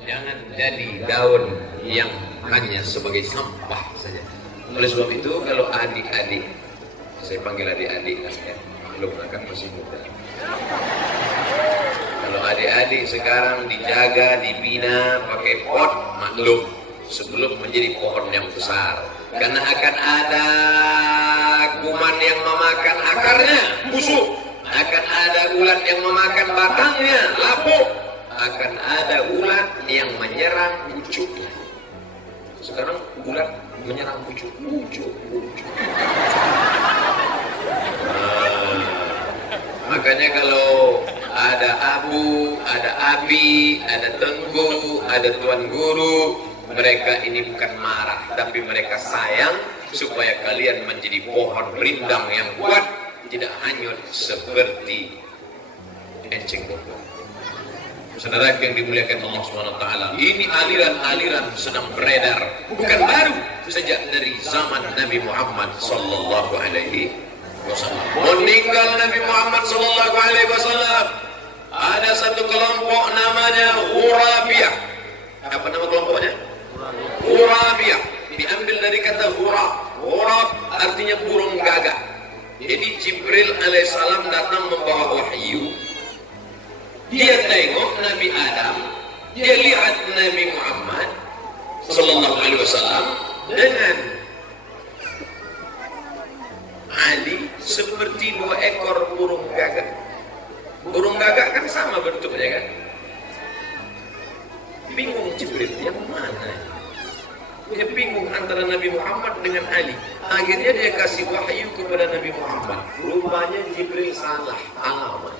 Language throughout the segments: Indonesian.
Jangan jadi daun yang hanya sebagai sampah saja. Oleh sebab itu kalau adik-adik, saya panggil adik-adik ya, belum kan masih muda. Kalau adik-adik sekarang dijaga, dibina pakai pot, maklum sebelum menjadi pohon yang besar. Karena akan ada kuman yang memakan akarnya, busuk. Akan ada ulat yang memakan batangnya, lapuk. Akan ada ulat yang menyerang pucuknya. Sekarang ulat menyerang pucuk. Makanya kalau ada abu, ada abi, ada tengku, ada tuan guru, mereka ini bukan marah, tapi mereka sayang supaya kalian menjadi pohon rindang yang kuat, tidak hanyut seperti enceng gondok. Saudara yang dimuliakan Allah SWT, ini aliran-aliran sedang beredar, bukan baru, sejak dari zaman Nabi Muhammad Sallallahu Alaihi Wasallam. Meninggal Nabi Muhammad Sallallahu Alaihi Wasallam, ada satu kelompok namanya Ghurabiyah. Apa nama kelompoknya? Ghurabiyah. Diambil dari kata ghurab. Ghurab artinya burung gagak. Jadi Jibril alaihissalam datang membawa wahyu. Dia tengok Nabi Adam, dia lihat Nabi Muhammad Sallallahu Alaihi Wasallam dengan Ali seperti dua ekor burung gagak. Burung gagak kan sama bentuknya kan? Bingung Jibril, yang mana? Dia bingung antara Nabi Muhammad dengan Ali. Akhirnya dia kasih wahyu kepada Nabi Muhammad. Rupanya Jibril salah alamat.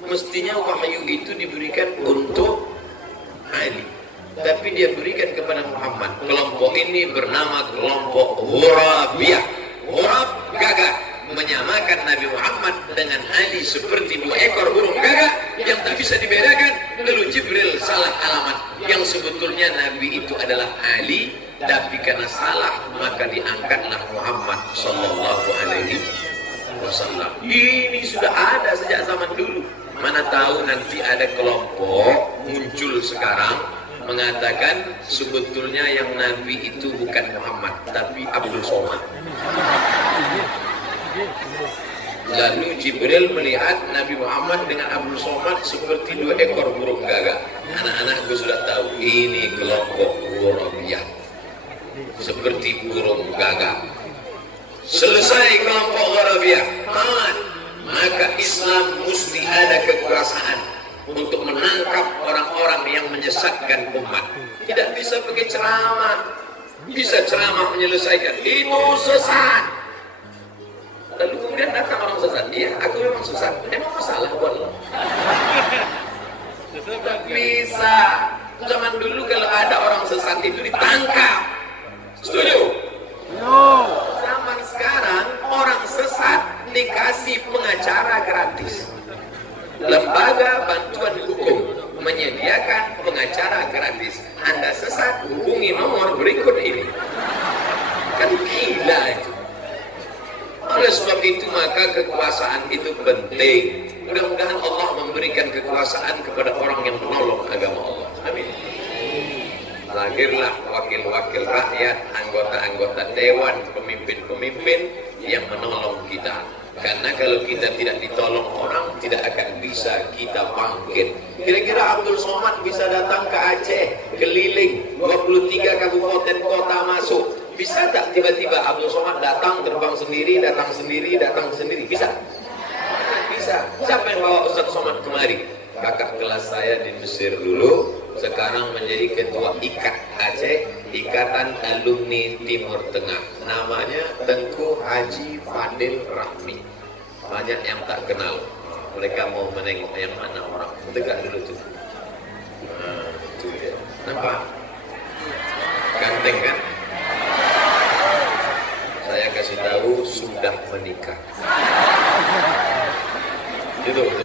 Mestinya wahyu itu diberikan untuk Ali, tapi dia berikan kepada Muhammad. Kelompok ini bernama kelompok Ghurabiyah. Ghurab gagak, menyamakan Nabi Muhammad dengan Ali seperti dua ekor burung gagak yang tak bisa dibedakan. Lalu Jibril salah alamat, yang sebetulnya Nabi itu adalah Ali, tapi karena salah maka diangkatlah Muhammad Sallallahu Alaihi Wasallam. Ini sudah ada sejak zaman dulu. Mana tahu nanti ada kelompok muncul sekarang mengatakan sebetulnya yang Nabi itu bukan Muhammad tapi Abdul Somad. Lalu Jibril melihat Nabi Muhammad dengan Abdul Somad seperti dua ekor burung gagak. Anak-anakku sudah tahu ini kelompok Ghurabiyah, seperti burung gagak. Selesai kelompok Ghurabiyah, maka Islam mesti ada kekuasaan untuk menangkap orang-orang yang menyesatkan umat. Tidak bisa pakai ceramah. Bisa ceramah menyelesaikan, itu sesat. Lalu kemudian datang orang sesat. Iya, aku memang sesat. Emang masalah buat lo? Tidak bisa. Zaman dulu kalau ada orang sesat itu ditangkap. Setuju? Zaman sekarang orang sesat dikasih pengacara gratis. Lembaga bantuan hukum menyediakan pengacara gratis. Anda sesat, hubungi nomor berikut ini. Kan gila itu. Oleh sebab itu maka kekuasaan itu penting. Mudah-mudahan Allah memberikan kekuasaan kepada orang yang menolong agama Allah. Amin. Lahirlah wakil-wakil rakyat, anggota-anggota dewan, pemimpin-pemimpin yang menolong kita. Karena kalau kita tidak ditolong orang, tidak akan bisa kita bangkit. Kira-kira Abdul Somad bisa datang ke Aceh, keliling 23 kabupaten kota masuk. Bisa tak tiba-tiba Abdul Somad datang, terbang sendiri, datang sendiri, datang sendiri? Bisa? Bisa. Siapa yang bawa Ustaz Somad kemari? Kakak kelas saya di Mesir dulu, sekarang menjadi ketua IKAT Aceh, Ikatan Alumni Timur Tengah. Namanya Tengku Haji Fadil Rahmi. Banyak yang tak kenal. Mereka mau menengok yang mana orang. Tegak dulu tuh. Itu dia. Nampak? Ganteng kan? Saya kasih tahu sudah menikah. Itu